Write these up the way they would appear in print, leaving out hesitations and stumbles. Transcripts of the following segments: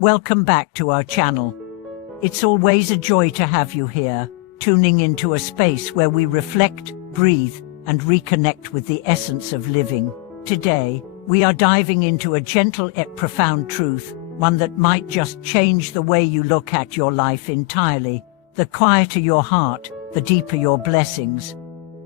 Welcome back to our channel. It's always a joy to have you here, tuning into a space where we reflect, breathe, and reconnect with the essence of living. Today, we are diving into a gentle yet profound truth, one that might just change the way you look at your life entirely. The quieter your heart, the deeper your blessings.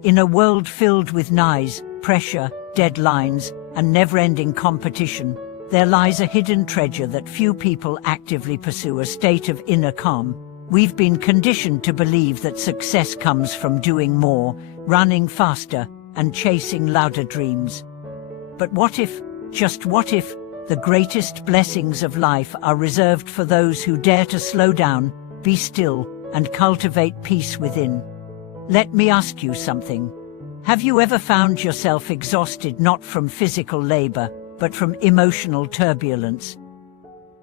In a world filled with noise, pressure, deadlines, and never-ending competition, there lies a hidden treasure that few people actively pursue, a state of inner calm. We've been conditioned to believe that success comes from doing more, running faster, and chasing louder dreams. But what if, just what if, the greatest blessings of life are reserved for those who dare to slow down, be still, and cultivate peace within? Let me ask you something. Have you ever found yourself exhausted not from physical labor, but from emotional turbulence?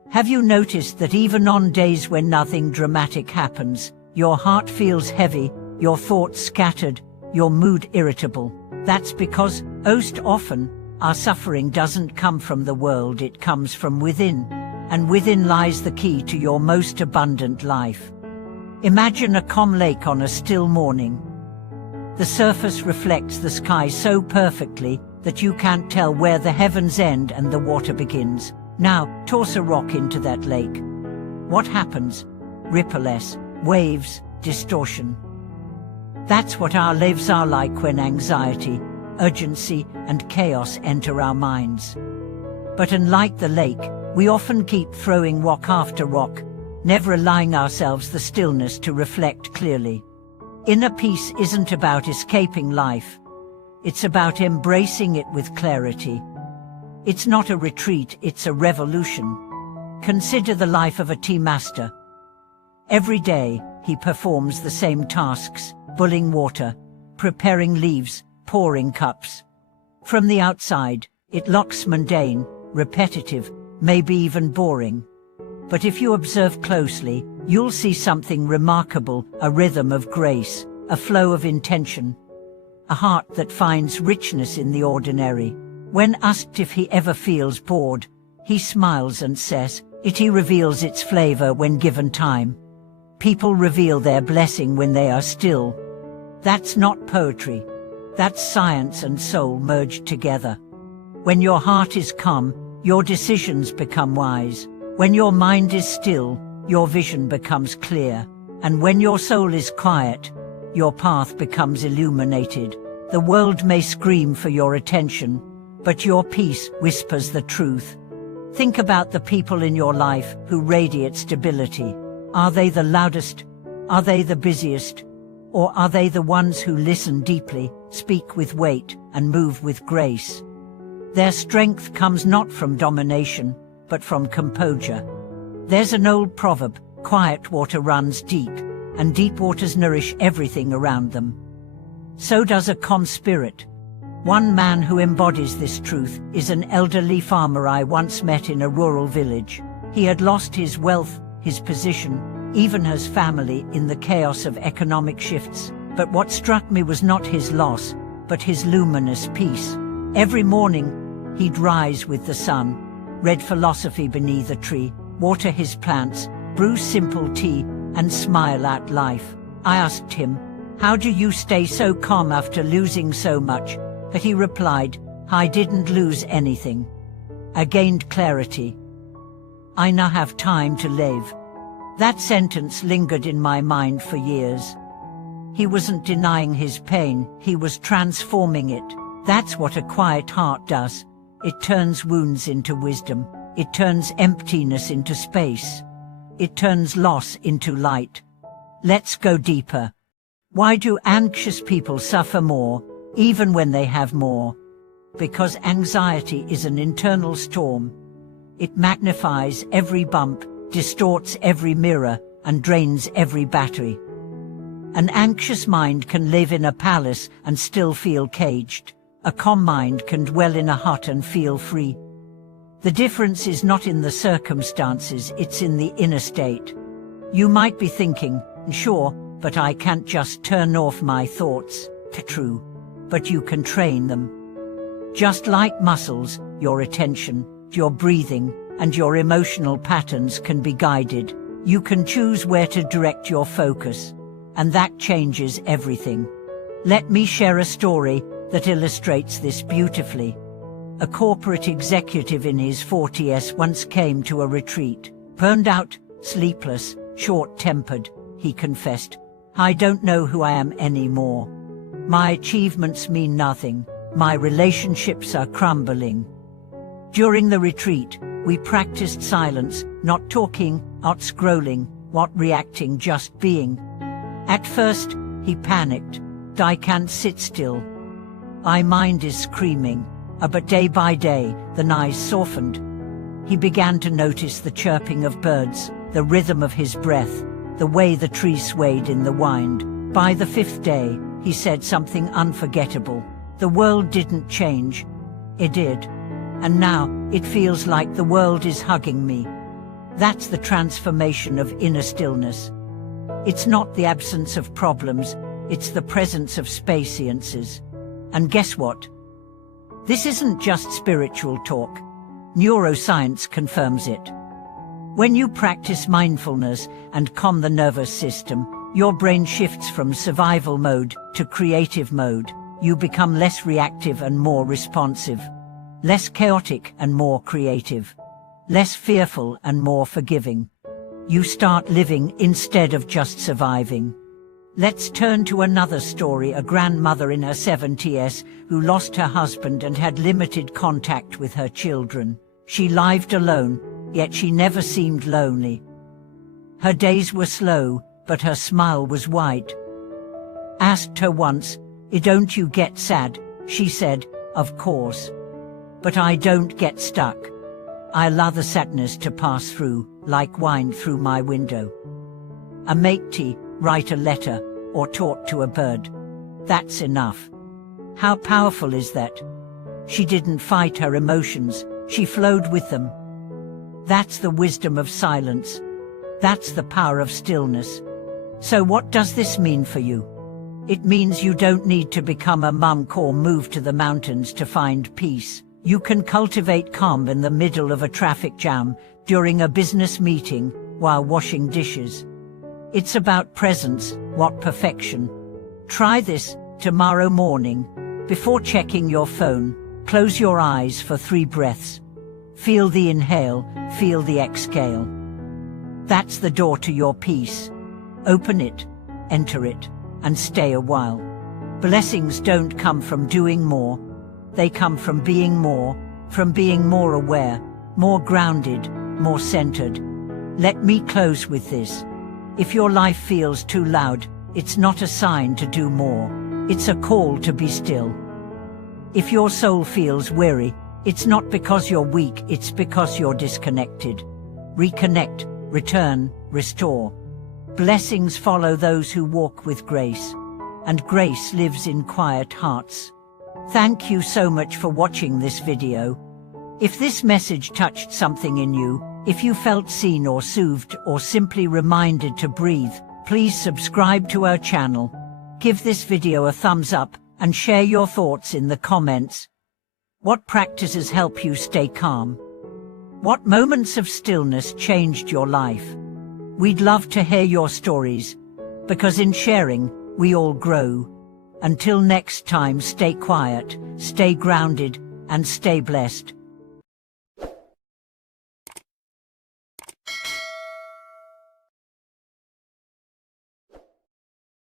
Have you noticed that even on days when nothing dramatic happens, your heart feels heavy, your thoughts scattered, your mood irritable? That's because, most often, our suffering doesn't come from the world, it comes from within. And within lies the key to your most abundant life. Imagine a calm lake on a still morning. The surface reflects the sky so perfectly that you can't tell where the heavens end and the water begins. Now, toss a rock into that lake. What happens? Ripples, waves, distortion. That's what our lives are like when anxiety, urgency, and chaos enter our minds. But unlike the lake, we often keep throwing rock after rock, never allowing ourselves the stillness to reflect clearly. Inner peace isn't about escaping life. It's about embracing it with clarity. It's not a retreat, it's a revolution. Consider the life of a tea master. Every day, he performs the same tasks, boiling water, preparing leaves, pouring cups. From the outside, it looks mundane, repetitive, maybe even boring. But if you observe closely, you'll see something remarkable, a rhythm of grace, a flow of intention, a heart that finds richness in the ordinary. When asked if he ever feels bored, he smiles and says, "He reveals its flavor when given time." People reveal their blessing when they are still. That's not poetry. That's science and soul merged together. When your heart is calm, your decisions become wise. When your mind is still, your vision becomes clear. And when your soul is quiet, your path becomes illuminated. The world may scream for your attention, but your peace whispers the truth. Think about the people in your life who radiate stability. Are they the loudest? Are they the busiest? Or are they the ones who listen deeply, speak with weight, and move with grace? Their strength comes not from domination, but from composure. There's an old proverb, quiet water runs deep, and deep waters nourish everything around them. So does a calm spirit. One man who embodies this truth is an elderly farmer I once met in a rural village. He had lost his wealth, his position, even his family in the chaos of economic shifts. But what struck me was not his loss, but his luminous peace. Every morning, he'd rise with the sun, read philosophy beneath a tree, water his plants, brew simple tea, and smile at life. I asked him, "How do you stay so calm after losing so much?" But he replied, "I didn't lose anything. I gained clarity. I now have time to live." That sentence lingered in my mind for years. He wasn't denying his pain, he was transforming it. That's what a quiet heart does. It turns wounds into wisdom. It turns emptiness into space. It turns loss into light. Let's go deeper. Why do anxious people suffer more, even when they have more? Because anxiety is an internal storm. It magnifies every bump, distorts every mirror, and drains every battery. An anxious mind can live in a palace and still feel caged. A calm mind can dwell in a hut and feel free. The difference is not in the circumstances, it's in the inner state. You might be thinking, "Sure, but I can't just turn off my thoughts." True, but you can train them. Just like muscles, your attention, your breathing, and your emotional patterns can be guided. You can choose where to direct your focus, and that changes everything. Let me share a story that illustrates this beautifully. A corporate executive in his 40s once came to a retreat. Burned out, sleepless, short-tempered, he confessed. "I don't know who I am anymore. My achievements mean nothing. My relationships are crumbling." During the retreat, we practiced silence, not talking, not scrolling, not reacting, just being. At first, he panicked. "I can't sit still. My mind is screaming." But day by day, the noise softened. He began to notice the chirping of birds, the rhythm of his breath, the way the trees swayed in the wind. By the 5th day, he said something unforgettable. "The world didn't change. It did. And now, it feels like the world is hugging me." That's the transformation of inner stillness. It's not the absence of problems, it's the presence of spaciousness. And guess what? This isn't just spiritual talk. Neuroscience confirms it. When you practice mindfulness and calm the nervous system, your brain shifts from survival mode to creative mode. You become less reactive and more responsive, less chaotic and more creative, less fearful and more forgiving. You start living instead of just surviving. Let's turn to another story. A grandmother in her 70s who lost her husband and had limited contact with her children. She lived alone, yet she never seemed lonely. Her days were slow, but her smile was wide. Asked her once, "Don't you get sad?" She said, "Of course. But I don't get stuck. I allow the sadness to pass through, like wine through my window." A matey, write a letter, or talk to a bird. That's enough. How powerful is that? She didn't fight her emotions, she flowed with them. That's the wisdom of silence. That's the power of stillness. So what does this mean for you? It means you don't need to become a monk or move to the mountains to find peace. You can cultivate calm in the middle of a traffic jam, during a business meeting, while washing dishes. It's about presence, not perfection. Try this tomorrow morning. Before checking your phone, close your eyes for 3 breaths. Feel the inhale, feel the exhale. That's the door to your peace. Open it, enter it, and stay a while. Blessings don't come from doing more. They come from being more aware, more grounded, more centered. Let me close with this. If your life feels too loud, it's not a sign to do more. It's a call to be still. If your soul feels weary, it's not because you're weak, it's because you're disconnected. Reconnect, return, restore. Blessings follow those who walk with grace, and grace lives in quiet hearts. Thank you so much for watching this video. If this message touched something in you, if you felt seen or soothed or simply reminded to breathe, please subscribe to our channel. Give this video a thumbs up and share your thoughts in the comments. What practices help you stay calm? What moments of stillness changed your life? We'd love to hear your stories, because in sharing, we all grow. Until next time, stay quiet, stay grounded, and stay blessed.